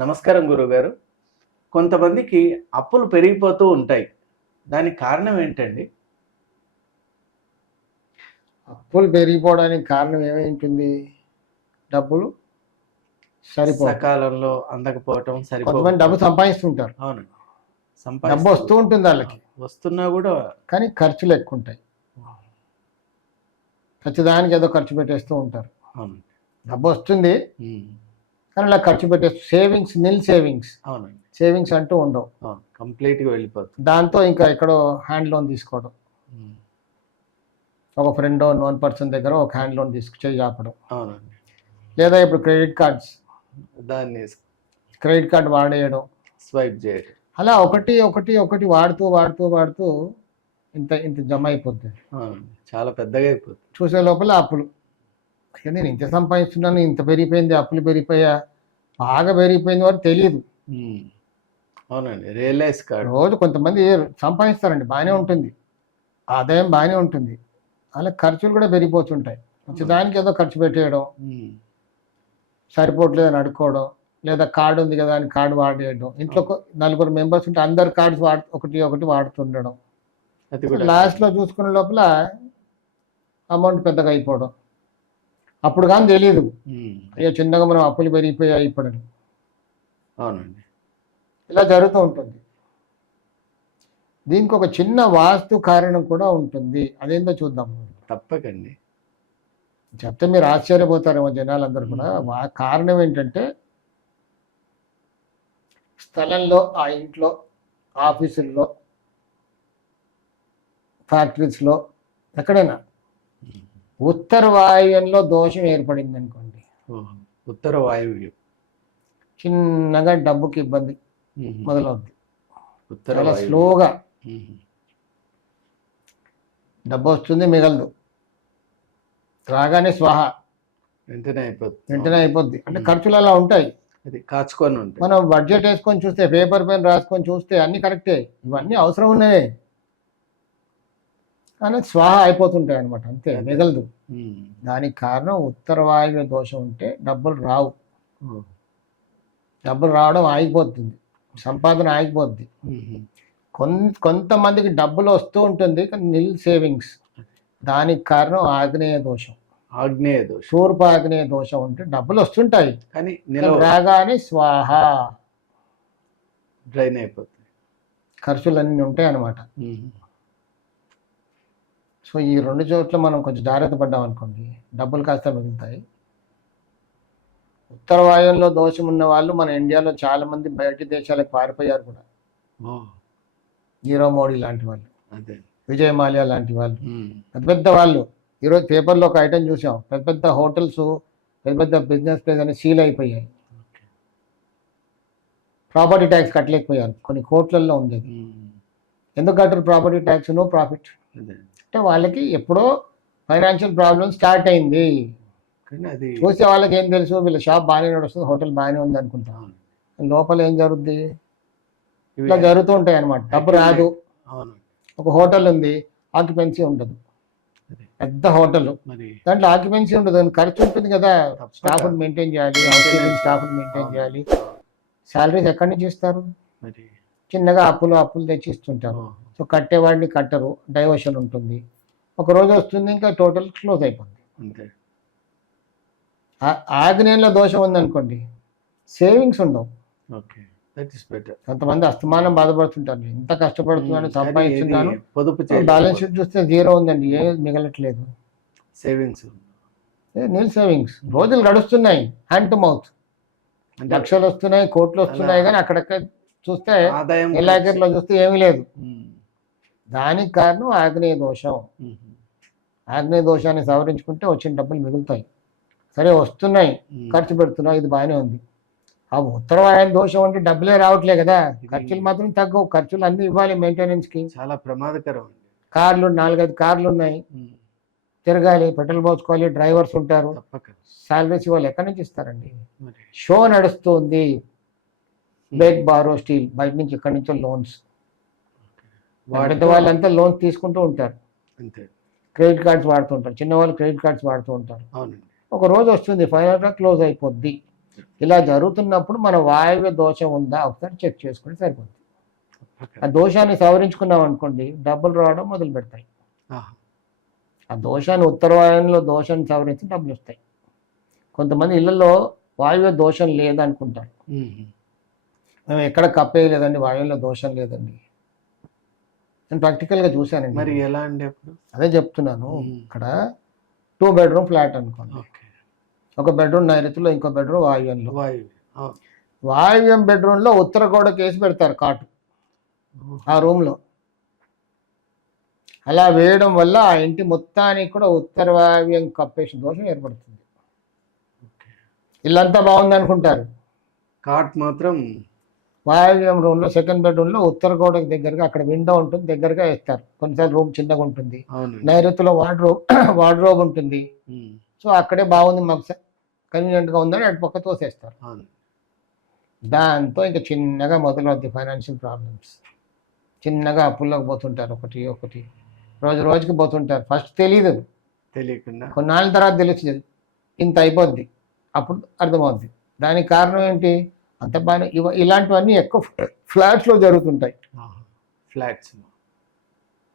నమస్కారం గురుగారు. కొంతమందికి అప్పులు పెరిగిపోతూ ఉంటాయి. దానికి కారణం ఏంటండి? అప్పులు పెరిగిపోవడానికి కారణం ఏమైంటుంది? డబ్బులు సరిపోవడం. సకాలంలో అందకపోవటం, కొంతమంది డబ్బు సంపాదిస్తుంటారు, అవును, డబ్బు వస్తూ ఉంటుంది వాళ్ళకి, వస్తున్నా కూడా కానీ ఖర్చులు ఎక్కువ ఉంటాయి. ప్రతిదానికి ఏదో ఖర్చు పెట్టేస్తూ ఉంటారు. అవును, డబ్బు వస్తుంది కానీ అలా ఖర్చు పెట్టేస్తూ సేవింగ్స్ అవునండి, సేవింగ్స్ అంటూ ఉండవు. కంప్లీట్గా వెళ్ళిపోతుంది. దాంతో ఇంకా ఎక్కడో హ్యాండ్ లోన్ తీసుకోవడం, ఒక ఫ్రెండ్ నోన్ పర్సన్ దగ్గర ఒక హ్యాండ్ లోన్ చాపడం. అవునండి. లేదా ఇప్పుడు క్రెడిట్ దాన్ని కార్డ్ వాడేయడం, స్వైప్ చేయడం, అలా ఒకటి ఒకటి ఒకటి వాడుతూ వాడుతూ వాడుతూ ఇంత ఇంత జమ అయిపోతుంది. చాలా పెద్దగా అయిపోతుంది. చూసే లోపల అప్పులు. అయ్యో నేను ఇంత సంపాదిస్తున్నాను, ఇంత పెరిగిపోయింది, అప్పులు పెరిగిపోయా, బాగా పెరిగిపోయింది వారు తెలియదు. అవునండి, రియలైజ్ కాదు. రోజు కొంతమంది సంపాదిస్తారండి, బాగానే ఉంటుంది, ఆదాయం బాగానే ఉంటుంది, అలా ఖర్చులు కూడా పెరిగిపోతుంటాయి. దానికి ఏదో ఖర్చు పెట్టేయడం, సరిపోవట్లేదని అడుక్కోవడం, లేదా కార్డు ఉంది కదా అని కార్డు వాడేయడం. ఇంట్లో నలుగురు మెంబర్స్ ఉంటే అందరు కార్డ్స్ ఒకటి ఒకటి వాడుతుండడం. లాస్ట్లో చూసుకునే లోపల అమౌంట్ పెద్దగా అయిపోవడం. అప్పుడు కానీ తెలియదు అయ్యో చిన్నగా మనం అప్పులు పెరిగిపోయాయి ఇప్పుడని. అవునండి, ఇలా జరుగుతూ ఉంటుంది. దీనికి ఒక చిన్న వాస్తు కారణం కూడా ఉంటుంది. అదేందో చూద్దాం. తప్పకండి, చెప్తే మీరు ఆశ్చర్యపోతారేమో జనాలందరూ కూడా. కారణం ఏంటంటే స్థలంలో, ఆ ఇంట్లో, ఆఫీసుల్లో, ఫ్యాక్టరీస్లో, ఎక్కడైనా ఉత్తర వాయువ్యంలో దోషం ఏర్పడింది అనుకోండి, ఉత్తర వాయువ్యం చిన్నగా డబ్బుకి ఇబ్బంది మొదలవుద్ది. చాలా స్లోగా డబ్బు వస్తుంది, మిగలదు, రాగానే స్వాహ, వెంటనే అయిపోద్ది. అంటే ఖర్చులు అలా ఉంటాయి, అది కాచుకొని ఉంటాయి. మనం బడ్జెట్ వేసుకొని చూస్తే, పేపర్ పైన రాసుకొని చూస్తే అన్ని కరెక్టే, ఇవన్నీ అవసరం ఉన్నాయి, కానీ స్వాహ అయిపోతుంటాయి అనమాట, అంతే, మిగలదు. దానికి కారణం ఉత్తర వాయువ్య దోషం ఉంటే డబ్బులు రావు, డబ్బులు రావడం ఆగిపోతుంది, సంపాదన ఆగిపోద్ది. కొంతమందికి డబ్బులు వస్తూ ఉంటుంది కానీ నిల్ సేవింగ్స్. దానికి కారణం ఆగ్నేయ దోషం. తూర్పు ఆగ్నేయ దోషం ఉంటే డబ్బులు వస్తుంటాయి కానీ రాగానే స్వాహ, డ్రైన్ అయిపోతుంది, ఖర్చులన్నీ ఉంటాయి అన్నమాట. సో ఈ రెండు చోట్ల మనం కొంచెం జాగ్రత్త పడ్డాం అనుకోండి, డబ్బులు కాస్త మిగులుతాయి. ఉత్తర వాయువ్యంలో దోషం ఉన్న వాళ్ళు మన ఇండియాలో చాలా మంది బయటి దేశాలకు పారిపోయారు కూడా. నీరవ్ మోడీ లాంటి వాళ్ళు, విజయ్ మాల్యా లాంటి వాళ్ళు, పెద్ద పెద్ద వాళ్ళు. ఈరోజు పేపర్లో ఒక ఐటమ్ చూసాం, పెద్ద పెద్ద హోటల్స్, పెద్ద పెద్ద బిజినెస్ ప్లేస్ అని సీల్ అయిపోయాయి. ప్రాపర్టీ ట్యాక్స్ కట్టలేకపోయారు, కొన్ని కోట్లలో ఉంది. ఎందుకు కట్టరు ప్రాపర్టీ ట్యాక్స్? No profit. అంటే వాళ్ళకి ఎప్పుడో ఫైనాన్షియల్ ప్రాబ్లం స్టార్ట్ అయింది. చూసే వాళ్ళకి ఏం తెలుసు, వీళ్ళ షాప్ బాగానే నడుస్తుంది, హోటల్ బాగానే ఉంది అనుకుంటాం, లోపల ఏం జరుగుద్ది? ఇట్లా జరుగుతూ ఉంటాయి అన్నమాట. డబ్బు రాదు. ఒక హోటల్ ఉంది, ఆక్యుపెన్సీ ఉండదు, పెద్ద హోటల్, దాంట్లో ఆక్యుపెన్సీ ఉండదు, ఖర్చు ఉంటుంది కదా, స్టాఫ్ మెయింటైన్ చేయాలి, స్టాఫ్ మెయింటైన్ చేయాలి, శాలరీస్ ఎక్కడి నుంచి ఇస్తారు? చిన్నగా అప్పులు తెచ్చి ఇస్తుంటారు. సో కట్టేవాడిని కట్టరు, డైవర్షన్ ఉంటుంది, ఒక రోజు వస్తుంది ఇంకా టోటల్ క్లోజ్ అయిపోతుంది. ఆగ్నేయంలో దోషం ఉందనుకోండి, సేవింగ్స్ ఉండవు. కొంతమంది అస్తమానం బాధపడుతుంటారు, ఎంత కష్టపడుతున్నాను, సంపాదిస్తున్నాను, బ్యాలెన్స్ షీట్ చూస్తే జీరో ఉందండి, ఏ మిగలట్లేదు, నీల్ సేవింగ్స్. రోజులు గడుస్తున్నాయి, హ్యాండ్ టు మౌత్, లక్షలు వస్తున్నాయి, కోట్లు వస్తున్నాయి, కానీ అక్కడక్కడ చూస్తే ఎలాగర్లో చూస్తే ఏమీ లేదు. దానికి కారణం ఆగ్నేయ దోషం. ఆగ్నేయ దోషాన్ని సవరించుకుంటే వచ్చిన డబ్బులు మిగులుతాయి. సరే వస్తున్నాయి, ఖర్చు పెడుతున్నాయి, ఇది బాగానే ఉంది. ఆ ఉత్తర వాయువ్య దోషం అంటే డబ్బులే రావట్లే కదా, ఖర్చులు మాత్రం తగ్గవు, ఖర్చులు అన్నీ ఇవ్వాలి మెయింటెనెన్స్కి. చాలా ప్రమాదకరం. కార్లు 4-5 కార్లు ఉన్నాయి, తిరగాలి, పెట్రోల్ పోసుకోవాలి, డ్రైవర్స్ ఉంటారు, శాలరీస్ ఇవ్వాలి, ఎక్కడి నుంచి ఇస్తారండి? షో నడుస్తుంది, బేక్ బారో స్టీల్, బయట నుంచి ఎక్కడి నుంచో లోన్స్, పెద్ద వాళ్ళంతా లోన్స్ తీసుకుంటూ ఉంటారు, క్రెడిట్ కార్డ్స్ వాడుతూ ఉంటారు, చిన్నవాళ్ళు క్రెడిట్ కార్డ్స్ వాడుతూ ఉంటారు. ఒక రోజు వస్తుంది, ఫైనల్గా క్లోజ్ అయిపోద్ది. ఇలా జరుగుతున్నప్పుడు మన వాయువ్య దోషం ఉందా ఒకసారి చెక్ చేసుకుని సరిపోతుంది. ఆ దోషాన్ని సవరించుకున్నాం అనుకోండి, డబ్బులు రావడం మొదలు పెడతాయి. ఆ దోషాన్ని ఉత్తర వాయువులో దోషాన్ని సవరించి డబ్బులు వస్తాయి. కొంతమంది ఇళ్లలో వాయువ్య దోషం లేదనుకుంటారు. మేము ఎక్కడ కప్పేయలేదండి, వాయువులో దోషం లేదండి. నేను ప్రాక్టికల్గా చూశానండి. మరి ఎలా అండి అప్పుడు? అదే చెప్తున్నాను. ఇక్కడ 2 బెడ్రూమ్ ఫ్లాట్ అనుకోండి. ఒక బెడ్రూమ్ నైరుతిలో, ఇంకో బెడ్రూమ్ వాయువ్యంలో. వాయువ్యం బెడ్రూమ్లో ఉత్తర గోడకి వేసి పెడతారు కాటు ఆ రూమ్లో. అలా వేయడం వల్ల ఆ ఇంటి మొత్తానికి కూడా ఉత్తర వాయువ్యం కప్పేసిన దోషం ఏర్పడుతుంది. ఇల్లంతా బాగుంది అనుకుంటారు, కాట్ మాత్రం వాయువ్యం రూమ్లో సెకండ్ బెడ్రూమ్లో ఉత్తర గోడకి దగ్గరగా, అక్కడ విండో ఉంటుంది, దగ్గరగా వేస్తారు. కొన్నిసార్లు రూమ్ చిన్నగా ఉంటుంది, నైరుతిలో వార్డ్రోబ్ ఉంటుంది. సో అక్కడే బాగుంది, మాకు కన్వీనియంట్గా ఉందని అటు పక్క తోసేస్తారు. దాంతో ఇంకా చిన్నగా మొదలవుద్ది ఫైనాన్షియల్ ప్రాబ్లమ్స్. చిన్నగా అప్పుల్లోకి పోతుంటారు, ఒకటి రోజుకి పోతుంటారు. ఫస్ట్ తెలియకుండా కొన్నాళ్ళ తర్వాత తెలుస్తుంది, ఇంత అయిపోద్ది, అప్పుడు అర్థమవుద్ది. దానికి కారణం ఏంటి? అంత బాగా ఇలాంటివన్నీ ఎక్కువ ఫ్లాట్స్లో జరుగుతుంటాయి. ఫ్లాట్స్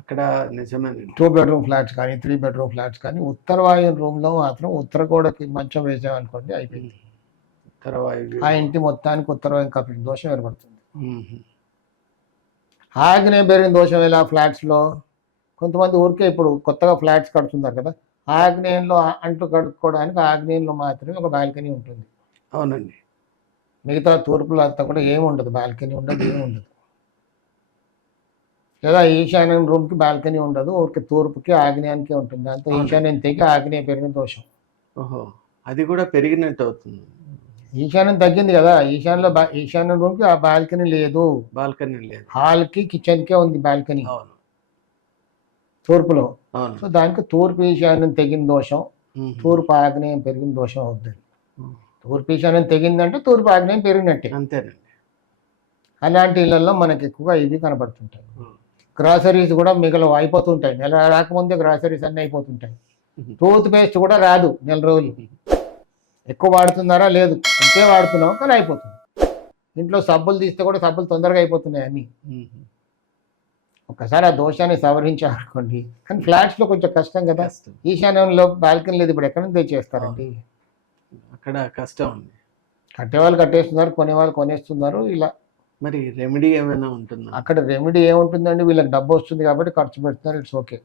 అక్కడ నిజమే. 2 బెడ్రూమ్ ఫ్లాట్స్ కానీ 3 బెడ్రూమ్ ఫ్లాట్స్ కానీ ఉత్తర వాయు రూమ్లో మాత్రం ఉత్తర గోడకి మంచం వేసామనుకోండి, అయిపోయింది. ఆ ఇంటి మొత్తానికి ఉత్తర వాయు కప్పిన దోషం ఏర్పడుతుంది. ఆగ్నేయ పెరిగిన దోషం ఎలా ఫ్లాట్స్లో? కొంతమంది ఊరికే ఇప్పుడు కొత్తగా ఫ్లాట్స్ కడుతున్నారు కదా, ఆగ్నేయంలో అంట్లు కడుక్కోవడానికి ఆగ్నేయంలో మాత్రమే ఒక బాల్కనీ ఉంటుంది. అవునండి. మిగతా తూర్పులో అంతా కూడా ఏముండదు, బాల్కనీ ఉండదు, ఏముండదు. లేదా ఈశాన్యం రూమ్కి బాల్కనీ ఉండదు, ఊరికి తూర్పుకి ఆగ్నేయానికి ఉంటుంది. దాంతో ఈశాన్యం తెగి ఆగ్నేయ పెరిగిన దోషం. అది కూడా పెరిగినట్టు అవుతుంది. ఈశాన్యం తగ్గింది కదా, ఈశాన్యం రూమ్కి ఆ బాల్కనీ లేదు, హాల్కి కిచెన్కే ఉంది బాల్కనీ తూర్పులో. సో దానికి తూర్పు ఈశాన్యం తెగిన దోషం, తూర్పు ఆగ్నేయం పెరిగిన దోషం అవుతుంది. తూర్పు ఈశాన్యం తెగిందంటే తూర్పు ఆగ్నేయం పెరిగినట్టే. అంతేనండి. అలాంటి ఇళ్లలో మనకి ఎక్కువగా ఇవి కనబడుతుంటాయి. గ్రాసరీస్ కూడా మిగలవు, అయిపోతుంటాయి. నెల రాకముందే గ్రాసరీస్ అన్నీ అయిపోతుంటాయి. టూత్ పేస్ట్ కూడా రాదు నెల రోజులు. ఎక్కువ వాడుతున్నారా? లేదు, అంతే వాడుతున్నాం కానీ అయిపోతుంది. ఇంట్లో సబ్బులు తీస్తే కూడా సబ్బులు తొందరగా అయిపోతున్నాయి అన్నీ. ఒకసారి ఆ దోషాన్ని సవరించాలనుకోండి. కానీ ఫ్లాట్స్లో కొంచెం కష్టం కదా, ఈశాన్యంలో బాల్కనీ లేదు, ఇప్పుడు ఎక్కడి నుంచి తెచ్చేస్తారండి? అక్కడ కష్టం ఉంది. కట్టేవాళ్ళు కట్టేస్తున్నారు, కొనేవాళ్ళు కొనేస్తున్నారు. ఇలా మరి రెమెడీ ఏమైనా ఉంటుందా? అక్కడ రెమెడీ ఏముంటుందండి, వీళ్ళకి డబ్బు వస్తుంది కాబట్టి ఖర్చు పెడుతున్నారు, ఇట్స్ ఓకే.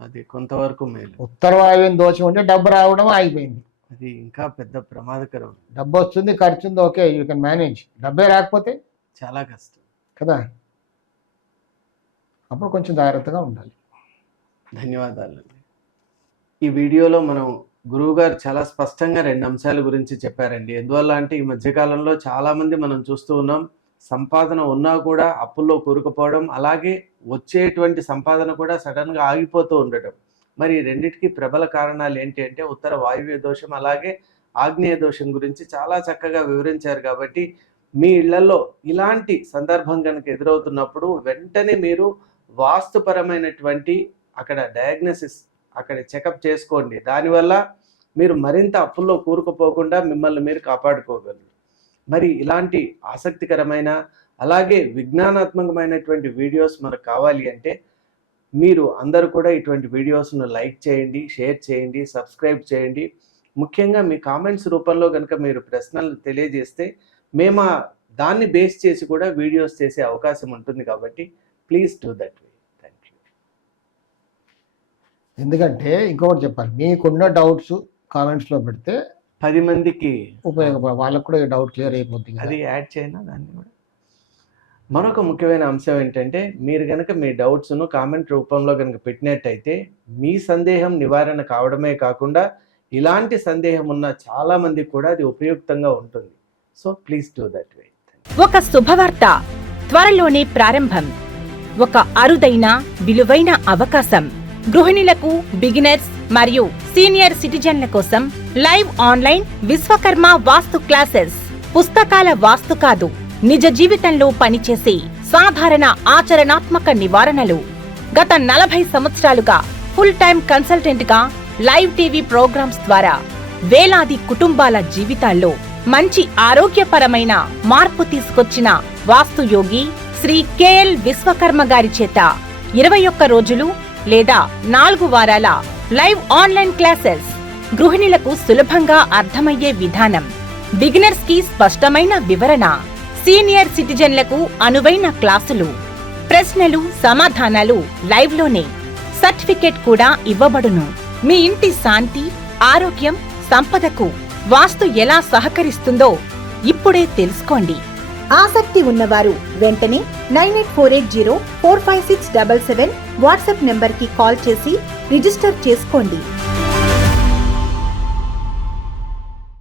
అది కొంతవరకు మేలు. ఉత్తర వాయువ్యం దోషం ఉంటే డబ్బు రావడం ఆగిపోయింది, అది ఇంకా పెద్ద ప్రమాదకరం. డబ్బు వస్తుంది, ఖర్చు ఉంది, ఓకే, యూ కెన్ మేనేజ్. డబ్బే రాకపోతే చాలా కష్టం కదా, అప్పుడు కొంచెం జాగ్రత్తగా ఉండాలి. ధన్యవాదాలండి. ఈ వీడియోలో మనం గురువుగారు చాలా స్పష్టంగా 2 అంశాల గురించి చెప్పారండి. ఎందువల్ల అంటే ఈ మధ్యకాలంలో చాలామంది మనం చూస్తూ ఉన్నాం, సంపాదన ఉన్నా కూడా అప్పుల్లో కూరుకుపోవడం, అలాగే వచ్చేటువంటి సంపాదన కూడా సడన్గా ఆగిపోతూ ఉండటం. మరి రెండింటికి ప్రబల కారణాలు ఏంటి అంటే ఉత్తర వాయువ్య దోషం, అలాగే ఆగ్నేయ దోషం గురించి చాలా చక్కగా వివరించారు. కాబట్టి మీ ఇళ్లలో ఇలాంటి సందర్భం కనుక ఎదురవుతున్నప్పుడు వెంటనే మీరు వాస్తుపరమైనటువంటి అక్కడ డయాగ్నోసిస్, అక్కడ చెకప్ చేసుకోండి. దానివల్ల మీరు మరింత అప్పుల్లో కూరుకుపోకుండా మిమ్మల్ని మీరు కాపాడుకోగలరు. మరి ఇలాంటి ఆసక్తికరమైన అలాగే విజ్ఞానాత్మకమైనటువంటి వీడియోస్ మనకు కావాలి అంటే మీరు అందరూ కూడా ఇటువంటి వీడియోస్ను లైక్ చేయండి, షేర్ చేయండి, సబ్స్క్రైబ్ చేయండి. ముఖ్యంగా మీ కామెంట్స్ రూపంలో కనుక మీరు ప్రశ్నలు తెలియజేస్తే మేము దాన్ని బేస్ చేసి కూడా వీడియోస్ చేసే అవకాశం ఉంటుంది. కాబట్టి please do that way. Thank you. ఎందుకంటే ఇంకొకటి చెప్పాలి, మీకున్న డౌట్స్ కామెంట్స్లో పెడితే 10 మందికి ఉపయోగపడ, వాళ్ళకు కూడా డౌట్ క్లియర్ అయిపోతుంది. అది యాడ్ చేయనా దాన్ని కూడా. మరొక ముఖ్యమైన అంశం ఏంటంటే మీరు కనుక మీ డౌట్స్ను కామెంట్ రూపంలో కనుక పెట్టినట్టయితే మీ సందేహం నివారణ కావడమే కాకుండా ఇలాంటి సందేహం ఉన్న చాలా మందికి కూడా అది ఉపయుక్తంగా ఉంటుంది. So please do that way. ఒక శుభవార్త త్వరలోనే ప్రారంభం. ఒక అరుదైన విలువైన అవకాశం. గృహిణులకు, బిగినర్స్ మరియు సీనియర్ సిటిజన్ల కోసం లైవ్ ఆన్లైన్ విశ్వకర్మ వాస్తు క్లాసెస్. పుస్తకాల వాస్తు కాదు, నిజ జీవితంలో పనిచేసే సాధారణ ఆచరణాత్మక నివారణలు. గత 40 సంవత్సరాలుగా ఫుల్ టైం కన్సల్టెంట్ గా లైవ్ టీవీ ప్రోగ్రామ్స్ ద్వారా వేలాది కుటుంబాల జీవితాల్లో మంచి ఆరోగ్యపరమైన మార్పు తీసుకొచ్చిన వాస్తుయోగి శ్రీ కెఎల్ విశ్వకర్మ గారి చేత 21 రోజులు లేదా 4 వారాల లైవ్ ఆన్లైన్ క్లాసెస్, గృహిణులకు సులభంగా అర్థమయ్యే విధానం, బిగినర్స్ కి స్పష్టమైన వివరణ, సీనియర్ సిటిజన్లకు అనువైన క్లాసులు, ప్రశ్నలు సమాధానాలు లైవ్ లోనే, సర్టిఫికేట్ కూడా ఇవ్వబడును. మీ ఇంటి శాంతి, ఆరోగ్యం, సంపదకు వాస్తు ఎలా సహకరిస్తుందో ఇప్పుడే తెలుసుకోండి. ఆసక్తి ఉన్నవారు వెంటనే 9848045677 వాట్సాప్ నెంబర్కి కాల్ చేసి రిజిస్టర్ చేసుకోండి.